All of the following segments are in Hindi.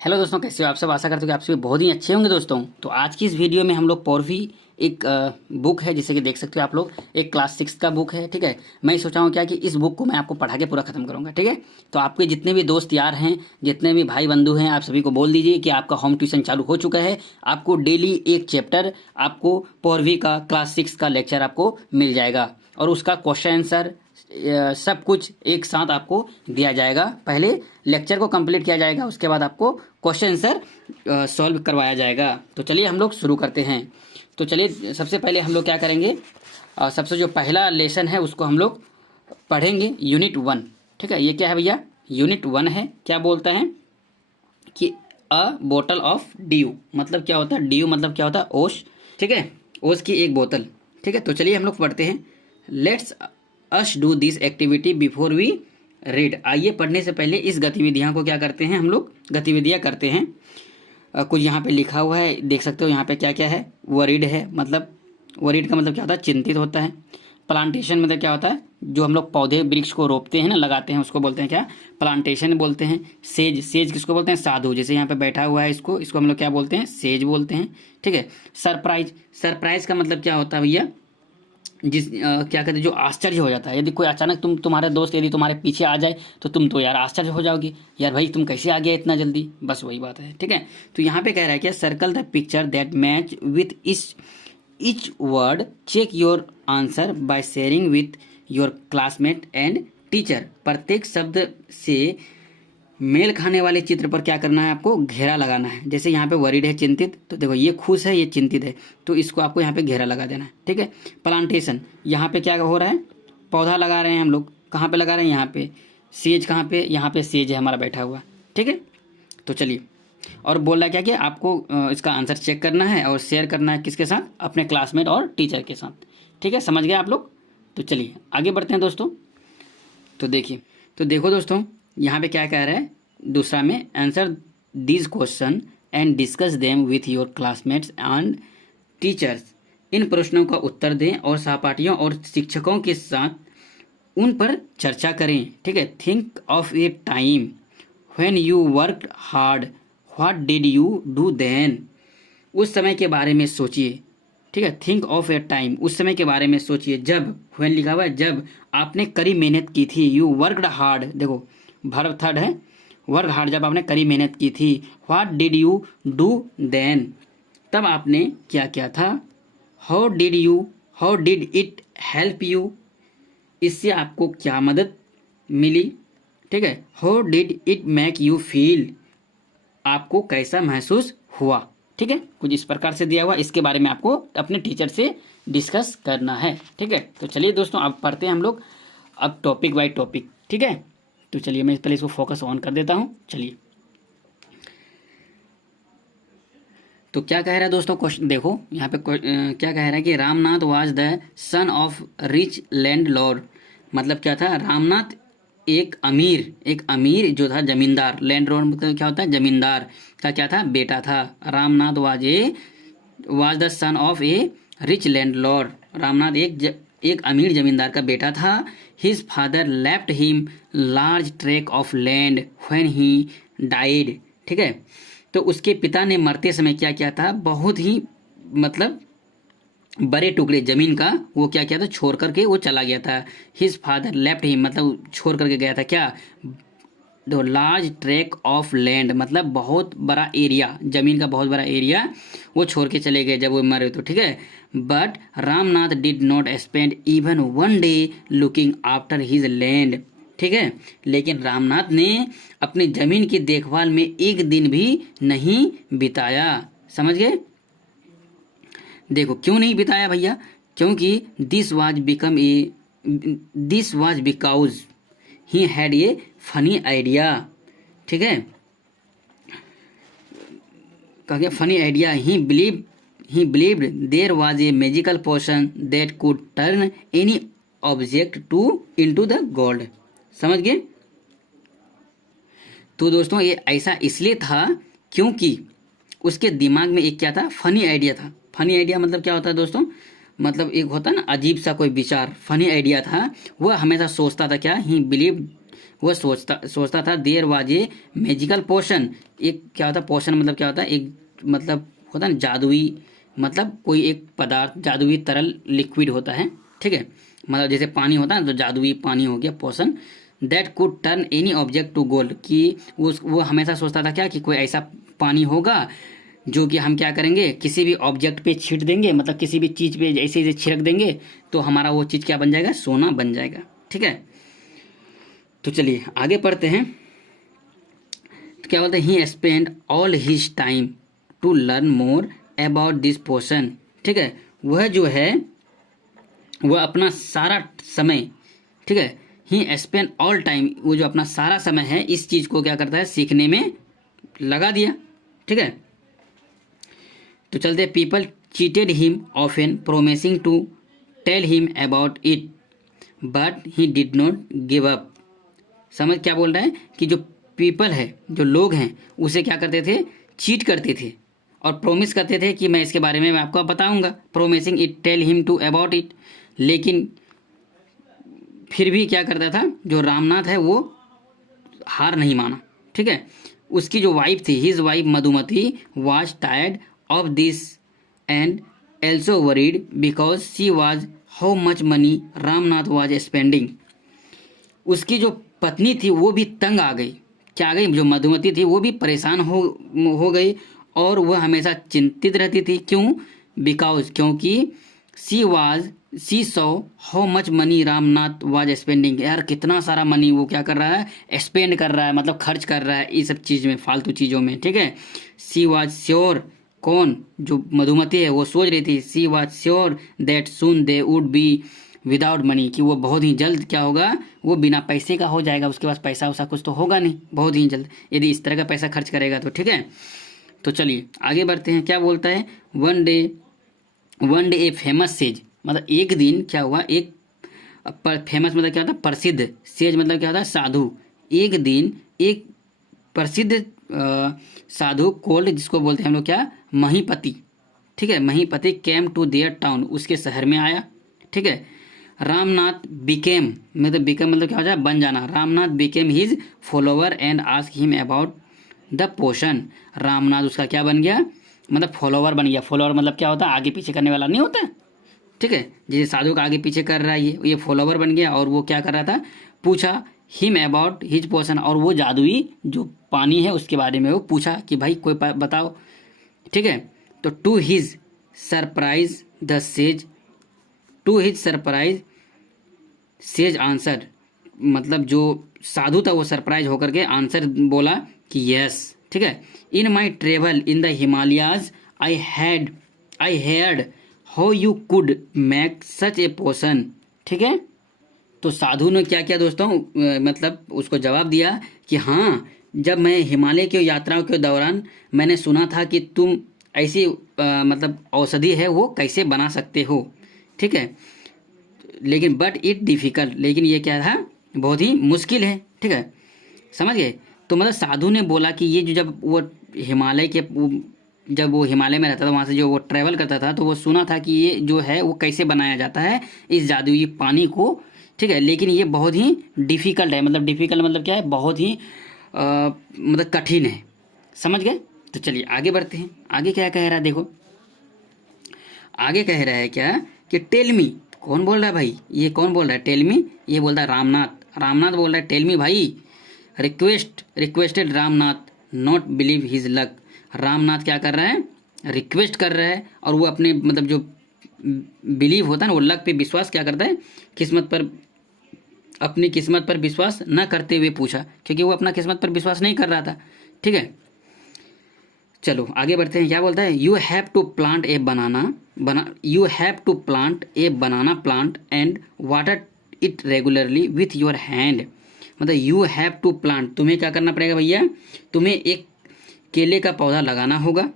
हेलो दोस्तों, कैसे हो आप सब। आशा करते हो कि आप सभी बहुत ही अच्छे होंगे दोस्तों। तो आज की इस वीडियो में हम लोग पौरवी एक बुक है, जिसे कि देख सकते हो आप लोग, एक क्लास 6 का बुक है। ठीक है, मैं सोचा हूँ क्या कि इस बुक को मैं आपको पढ़ा के पूरा खत्म करूँगा। ठीक है, तो आपके जितने भी दोस्त यार हैं, जितने भी भाई बंधु हैं, आप सभी को बोल दीजिए कि आपका होम ट्यूशन चालू हो चुका है। आपको डेली एक चैप्टर, आपको पौरवी का क्लास 6 का लेक्चर आपको मिल जाएगा और उसका क्वेश्चन आंसर सब कुछ एक साथ आपको दिया जाएगा। पहले लेक्चर को कंप्लीट किया जाएगा, उसके बाद आपको क्वेश्चन आंसर सॉल्व करवाया जाएगा। तो चलिए हम लोग शुरू करते हैं। तो चलिए सबसे पहले हम लोग क्या करेंगे, सबसे जो पहला लेसन है उसको हम लोग पढ़ेंगे, यूनिट 1। ठीक है, ये क्या है भैया, यूनिट 1 है। क्या बोलता है कि अ बोतल ऑफ ड्यू, मतलब क्या होता है, ड्यू मतलब क्या होता है, ओस। ठीक है, ओस की एक बोतल। ठीक है, तो चलिए हम लोग पढ़ते हैं। Let's us do this activity before we read. आइए पढ़ने से पहले इस गतिविधियां को क्या करते हैं, हम लोग गतिविधियां करते हैं। कुछ यहाँ पे लिखा हुआ है, देख सकते हो यहाँ पे क्या क्या है। वरीड है, मतलब वरीड का मतलब क्या होता है, चिंतित होता है। प्लांटेशन मतलब क्या होता है, जो हम लोग पौधे वृक्ष को रोपते हैं ना, लगाते हैं, उसको बोलते हैं क्या, प्लांटेशन बोलते हैं। सेज, सेज किसको बोलते हैं, साधु। जैसे यहाँ पे बैठा हुआ है, इसको इसको हम लोग क्या बोलते हैं, सेज बोलते हैं। ठीक है, सरप्राइज, सरप्राइज का मतलब क्या होता है भैया, क्या कहते हैं, जो आश्चर्य हो जाता है। यदि कोई अचानक तुम्हारे दोस्त यदि तुम्हारे पीछे आ जाए तो तुम तो यार आश्चर्य हो जाओगी, यार भाई तुम कैसे आ गया इतना जल्दी, बस वही बात है। ठीक है, तो यहाँ पे कह रहा है क्या, circle the picture that match with each word, check your answer by sharing with your classmate and teacher. प्रत्येक शब्द से मेल खाने वाले चित्र पर क्या करना है, आपको घेरा लगाना है। जैसे यहाँ पे वरीड है, चिंतित, तो देखो ये खुश है, ये चिंतित है, तो इसको आपको यहाँ पे घेरा लगा देना है। ठीक है, प्लांटेशन, यहाँ पे क्या हो रहा है, पौधा लगा रहे हैं हम लोग। कहाँ पे लगा रहे हैं, यहाँ पे। सेज कहाँ पे, यहाँ पे सेज है हमारा बैठा हुआ। ठीक है, तो चलिए, और बोल रहा है क्या कि आपको इसका आंसर चेक करना है और शेयर करना है किसके साथ, अपने क्लासमेट और टीचर के साथ। ठीक है, समझ गए आप लोग। तो चलिए आगे बढ़ते हैं दोस्तों। तो देखिए, तो देखो दोस्तों, यहाँ पे क्या कह रहा है, दूसरा में, answer this question and discuss them with your classmates and teachers. इन प्रश्नों का उत्तर दें और सहपाठियों और शिक्षकों के साथ उन पर चर्चा करें। ठीक है, think of a time when you worked hard, what did you do then. उस समय के बारे में सोचिए। ठीक है, थिंक ऑफ ए टाइम, उस समय के बारे में सोचिए जब, व्हेन लिखा हुआ है, जब आपने कड़ी मेहनत की थी। यू वर्कड हार्ड, देखो वर्ब थर्ड है, वर्क हार्ड, जब आपने कड़ी मेहनत की थी। What did you do then, तब आपने क्या किया था। How did it help you, इससे आपको क्या मदद मिली। ठीक है, how did it make you feel, आपको कैसा महसूस हुआ। ठीक है, कुछ इस प्रकार से दिया हुआ, इसके बारे में आपको अपने टीचर से डिस्कस करना है। ठीक है, तो चलिए दोस्तों, अब पढ़ते हैं हम लोग अब टॉपिक बाय टॉपिक। ठीक है, तो चलिए मैं पहले इसको फोकस ऑन कर देता हूँ। चलिए, तो क्या कह रहा है दोस्तों, क्वेश्चन देखो यहाँ पे क्या कह रहा है कि Ramnath was the son of rich land Lord. मतलब क्या था, रामनाथ एक अमीर जो था, जमींदार। लैंड लॉर्ड मतलब क्या होता है, जमींदार का क्या था, बेटा था। Ramnath was the son of A rich land Lord. Ramnath एक अमीर जमींदार का बेटा था। His father left him large track of land when he died. ठीक है, तो उसके पिता ने मरते समय क्या किया था, बहुत ही मतलब बड़े टुकड़े जमीन का वो क्या किया था, छोड़ करके वो चला गया था। हिज फादर लेफ्ट हिम मतलब छोड़ करके गया था क्या, दो लार्ज ट्रैक ऑफ लैंड, मतलब बहुत बड़ा एरिया, जमीन का बहुत बड़ा एरिया वो छोड़ के चले गए जब वो मरे तो। ठीक है, but Ramnath did not spend even one day looking after his land. ठीक है, लेकिन रामनाथ ने अपनी जमीन की देखभाल में एक दिन भी नहीं बिताया। समझ गए, देखो क्यों नहीं बिताया भैया, क्योंकि this was because he had a funny idea. ठीक है, कहा funny idea, he believed there was a magical potion that could turn any object into the gold. समझ गए, तो दोस्तों ये ऐसा इसलिए था क्योंकि उसके दिमाग में एक क्या था, फनी आइडिया था। फनी आइडिया मतलब क्या होता है दोस्तों, मतलब एक होता है ना अजीब सा कोई विचार, फनी आइडिया था। वह हमेशा सोचता था क्या, ही बिलीव वह सोचता था देयर वाज ए मैजिकल पोशन। एक क्या होता है पोशन, मतलब क्या होता है, एक मतलब होता है ना जादुई, मतलब कोई एक पदार्थ जादुई तरल लिक्विड होता है, ठीक है, मतलब जैसे पानी होता है तो जादुई पानी हो गया potion. That could turn any object to gold, कि वो हमेशा सोचता था क्या कि कोई ऐसा पानी होगा जो कि हम क्या करेंगे किसी भी ऑब्जेक्ट पे छीट देंगे, मतलब किसी भी चीज़ पे ऐसे ऐसे छिड़क देंगे तो हमारा वो चीज़ क्या बन जाएगा, सोना बन जाएगा, ठीक है। तो चलिए आगे पढ़ते हैं। तो क्या बोलते हैं, he spend all his time to learn more about this portion, ठीक है। वह जो है वह अपना सारा समय, ठीक है, ही स्पेंड ऑल टाइम, वो जो अपना सारा समय है इस चीज़ को क्या करता है, सीखने में लगा दिया, ठीक है। तो चलते, people cheated him often promising to tell him about it but he did not give up. समझ क्या बोल रहा है कि जो पीपल है, जो लोग हैं, उसे क्या करते थे, चीट करते थे और प्रोमिस करते थे कि मैं इसके बारे में मैं आपको बताऊंगा, promising it tell him to about it, लेकिन फिर भी क्या करता था जो रामनाथ है वो हार नहीं माना, ठीक है। उसकी जो वाइफ थी, his wife Madhumati was tired of this and also worried because she was how much money Ramnath was spending. उसकी जो पत्नी थी वो भी तंग आ गई, क्या आ गई, जो मधुमती थी वो भी परेशान हो गई और वह हमेशा चिंतित रहती थी। क्यों, बिकॉज क्योंकि she saw how much money Ramnath was spending, यार कितना सारा मनी वो क्या कर रहा है, स्पेंड कर रहा है, मतलब खर्च कर रहा है ये सब चीज़ में, फालतू चीज़ों में, ठीक है। सी वाज श्योर, कौन, जो मधुमती है वो सोच रही थी, she was sure that soon they would be without money, कि वो बहुत ही जल्द क्या होगा, वो बिना पैसे का हो जाएगा, उसके पास पैसा वैसा कुछ तो होगा नहीं बहुत ही जल्द, यदि इस तरह का पैसा खर्च करेगा तो, ठीक है। तो चलिए आगे बढ़ते हैं। क्या बोलता है, one day a famous says, मतलब एक दिन क्या हुआ, एक फेमस मतलब क्या होता है, प्रसिद्ध, सेज मतलब क्या होता है, साधु। एक दिन एक प्रसिद्ध साधु कोल्ड, जिसको बोलते हैं हम लोग क्या, महीपति, ठीक है, महीपति केम टू देयर टाउन, उसके शहर में आया, ठीक है। रामनाथ बिकेम, मतलब बिकेम मतलब क्या हो जाए, बन जाना। Ramnath became his follower and ask him about the potion. Ramnath उसका क्या बन गया, मतलब फॉलोवर बन गया। फॉलोवर मतलब क्या होता है, आगे पीछे करने वाला नहीं होता, ठीक है। जैसे साधु का आगे पीछे कर रहा है ये फॉलोवर बन गया, और वो क्या कर रहा था, पूछा हिम अबाउट हिज पोशन, और वो जादुई जो पानी है उसके बारे में वो पूछा कि भाई कोई बताओ, ठीक है। तो to his surprise the sage, to his surprise sage answer, मतलब जो साधु था वो सरप्राइज होकर के आंसर बोला कि यस, ठीक है। In my travel in the Himalayas I heard how you could make such a potion, ठीक है। तो साधु ने क्या किया दोस्तों, मतलब उसको जवाब दिया कि हाँ, जब मैं हिमालय की यात्राओं के दौरान मैंने सुना था कि तुम ऐसी मतलब औषधि है वो कैसे बना सकते हो, ठीक है। लेकिन बट इट डिफ़िकल्ट, लेकिन ये क्या था, बहुत ही मुश्किल है, ठीक है, समझ गए। तो मतलब साधु ने बोला कि ये जो जब वो हिमालय के जब वो हिमालय में रहता था, वहाँ से जो वो ट्रैवल करता था, तो वो सुना था कि ये जो है वो कैसे बनाया जाता है इस जादुई पानी को, ठीक है। लेकिन ये बहुत ही डिफ़िकल्ट है, मतलब डिफ़िकल्ट मतलब क्या है, बहुत ही मतलब कठिन है, समझ गए। तो चलिए आगे बढ़ते हैं। आगे क्या कह रहा है देखो, आगे कह रहा है क्या कि टेल मी, कौन बोल रहा है भाई, ये कौन बोल रहा है, टेल मी, ये बोल रहा है रामनाथ। रामनाथ बोल रहा है टेल मी भाई, requested Ramnath not believe his luck. Ramnath क्या कर रहा है, रिक्वेस्ट कर रहा है, और वो अपने मतलब जो बिलीव होता है ना, वो लक पे विश्वास क्या करता है, किस्मत पर, अपनी किस्मत पर विश्वास न करते हुए पूछा, क्योंकि वो अपना किस्मत पर विश्वास नहीं कर रहा था, ठीक है। चलो आगे बढ़ते हैं। क्या बोलता है, you have to plant a you have to plant a banana plant and water it regularly with your hand. मतलब यू हैव टू प्लांट, तुम्हें क्या करना पड़ेगा भैया, तुम्हें एक केले का पौधा लगाना होगा,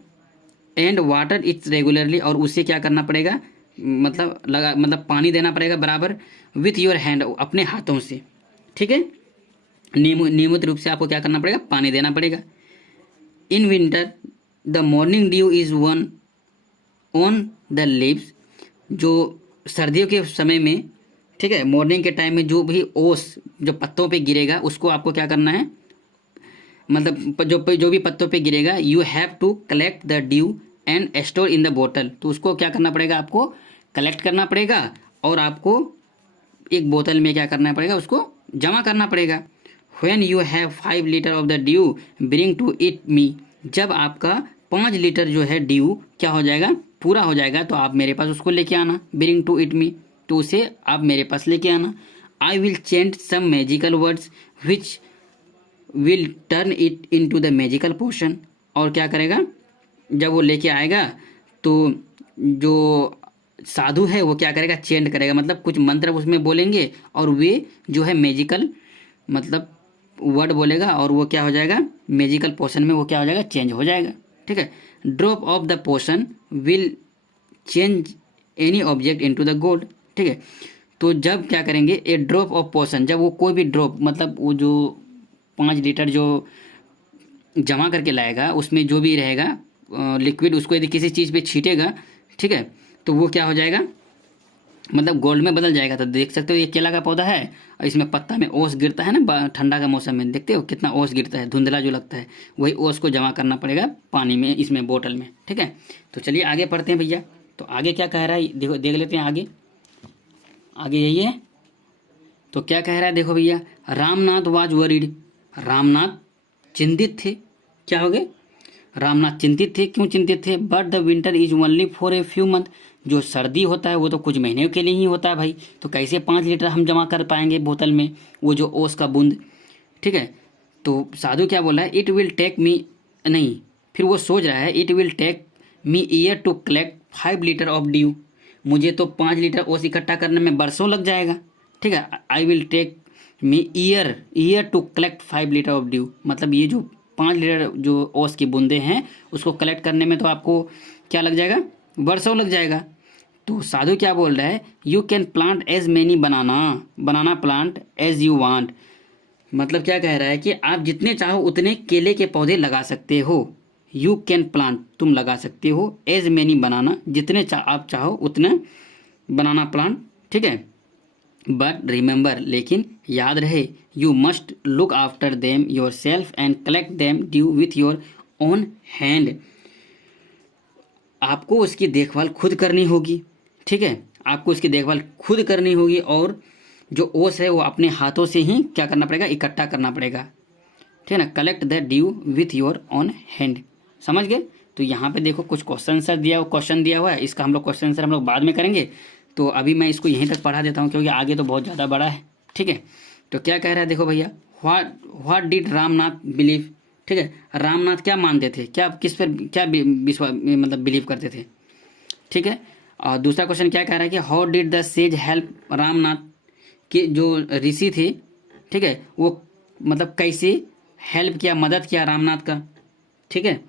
एंड वाटर इट्स रेगुलरली, और उसे क्या करना पड़ेगा, मतलब पानी देना पड़ेगा बराबर, विथ योर हैंड, अपने हाथों से, ठीक है। नियमित रूप से आपको क्या करना पड़ेगा, पानी देना पड़ेगा। In winter the morning due is one on the leaves, जो सर्दियों के समय में ठीक है। मॉर्निंग के टाइम में जो भी ओस जो पत्तों पे गिरेगा उसको आपको क्या करना है, मतलब जो भी पत्तों पे गिरेगा, you have to collect the dew and store in the बोतल। तो उसको क्या करना पड़ेगा, आपको कलेक्ट करना पड़ेगा और आपको एक बोतल में क्या करना पड़ेगा, उसको जमा करना पड़ेगा। When you have 5 litre of the dew bring to it me. जब आपका 5 लीटर जो है ड्यू क्या हो जाएगा, पूरा हो जाएगा, तो आप मेरे पास उसको लेके आना। ब्रिंग टू इट मी, तो उसे आप मेरे पास लेके आना। I will chant some magical words which will turn it into the magical potion. और क्या करेगा, जब वो लेके आएगा तो जो साधु है वो क्या करेगा, चेंट करेगा, मतलब कुछ मंत्र उसमें बोलेंगे और वे जो है मैजिकल मतलब वर्ड बोलेगा और वो क्या हो जाएगा, मैजिकल पोशन में वो क्या हो जाएगा, चेंज हो जाएगा। ठीक है। Drop of the potion will change any object into the gold. ठीक है। तो जब क्या करेंगे, ए ड्रॉप ऑफ पोशन, जब वो कोई भी ड्रॉप मतलब वो जो 5 लीटर जो जमा करके लाएगा उसमें जो भी रहेगा लिक्विड, उसको यदि किसी चीज़ पे छीटेगा, ठीक है, तो वो क्या हो जाएगा, मतलब गोल्ड में बदल जाएगा। तो देख सकते हो ये केला का पौधा है और इसमें पत्ता में ओस गिरता है ना, ठंडा का मौसम में देखते हो कितना ओस गिरता है, धुंधला जो लगता है, वही ओस को जमा करना पड़ेगा पानी में, इसमें बोतल में। ठीक है। तो चलिए आगे पढ़ते हैं भैया। तो आगे क्या कह रहा है, देखो देख लेते हैं आगे। आगे यही है। तो क्या कह रहा है, देखो भैया, रामनाथ वाज वरीड। रामनाथ चिंतित थे। क्या हो गए, रामनाथ चिंतित थे। क्यों चिंतित थे, but the winter is only for a few month. जो सर्दी होता है वो तो कुछ महीने के लिए ही होता है भाई, तो कैसे 5 लीटर हम जमा कर पाएंगे बोतल में, वो जो ओस का बूंद। ठीक है। तो साधु क्या बोला है, इट विल टेक मी, नहीं, फिर वो सोच रहा है, it will take me year to collect 5 litre of dew. मुझे तो 5 लीटर ओस इकट्ठा करने में बरसों लग जाएगा। ठीक है। I will take me year to collect 5 litre of dew, मतलब ये जो 5 लीटर जो ओस की बूंदे हैं उसको कलेक्ट करने में तो आपको क्या लग जाएगा, बरसों लग जाएगा। तो साधु क्या बोल रहा है, you can plant as many banana plant as you want. मतलब क्या कह रहा है कि आप जितने चाहो उतने केले के पौधे लगा सकते हो। यू कैन प्लांट, तुम लगा सकते हो, एज मैनी बनाना, जितने आप चाहो उतने बनाना प्लांट। ठीक है। बट रिमेंबर, लेकिन याद रहे, you must look after them your self and collect them due with your own hand. आपको उसकी देखभाल खुद करनी होगी। ठीक है। आपको उसकी देखभाल खुद करनी होगी और जो ओस है वो अपने हाथों से ही क्या करना पड़ेगा, इकट्ठा करना पड़ेगा। ठीक है ना। Collect the due with your own hand. समझ गए। तो यहाँ पे देखो कुछ क्वेश्चन दिया हुआ है, इसका हम लोग क्वेश्चन आंसर हम लोग बाद में करेंगे। तो अभी मैं इसको यहीं तक पढ़ा देता हूँ क्योंकि आगे तो बहुत ज़्यादा बड़ा है। ठीक है। तो क्या कह रहा है, देखो भैया, व्हाट डिड रामनाथ बिलीव। ठीक है। रामनाथ क्या मानते थे, क्या किस पर क्या विश्वास मतलब बिलीव करते थे। ठीक है। और दूसरा क्वेश्चन क्या कह रहा है कि how did the sage help Ramnath, के जो ऋषि थे, ठीक है, वो मतलब कैसे हेल्प किया, मदद किया रामनाथ का। ठीक है।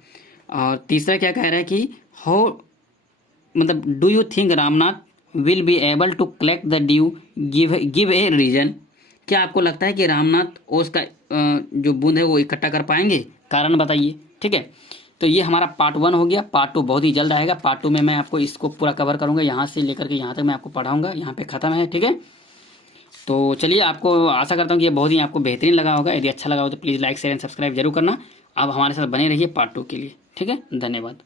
और तीसरा क्या कह रहा है कि हाउ मतलब do you think Ramnath will be able to collect the dew, give a reason. क्या आपको लगता है कि रामनाथ ओस का जो बूंद है वो इकट्ठा कर पाएंगे, कारण बताइए। ठीक है। तो ये हमारा पार्ट 1 हो गया। पार्ट 2 बहुत ही जल्द आएगा। पार्ट 2 में मैं आपको इसको पूरा कवर करूँगा, यहाँ से लेकर के यहाँ तक मैं आपको पढ़ाऊँगा। यहाँ पे ख़त्म है। ठीक है। तो चलिए, आपको आशा करता हूँ कि ये बहुत ही आपको बेहतरीन लगा होगा। यदि अच्छा लगा हो तो please like share and subscribe जरूर करना। आप हमारे साथ बने रहिए पार्ट 2 के लिए। ठीक है। धन्यवाद।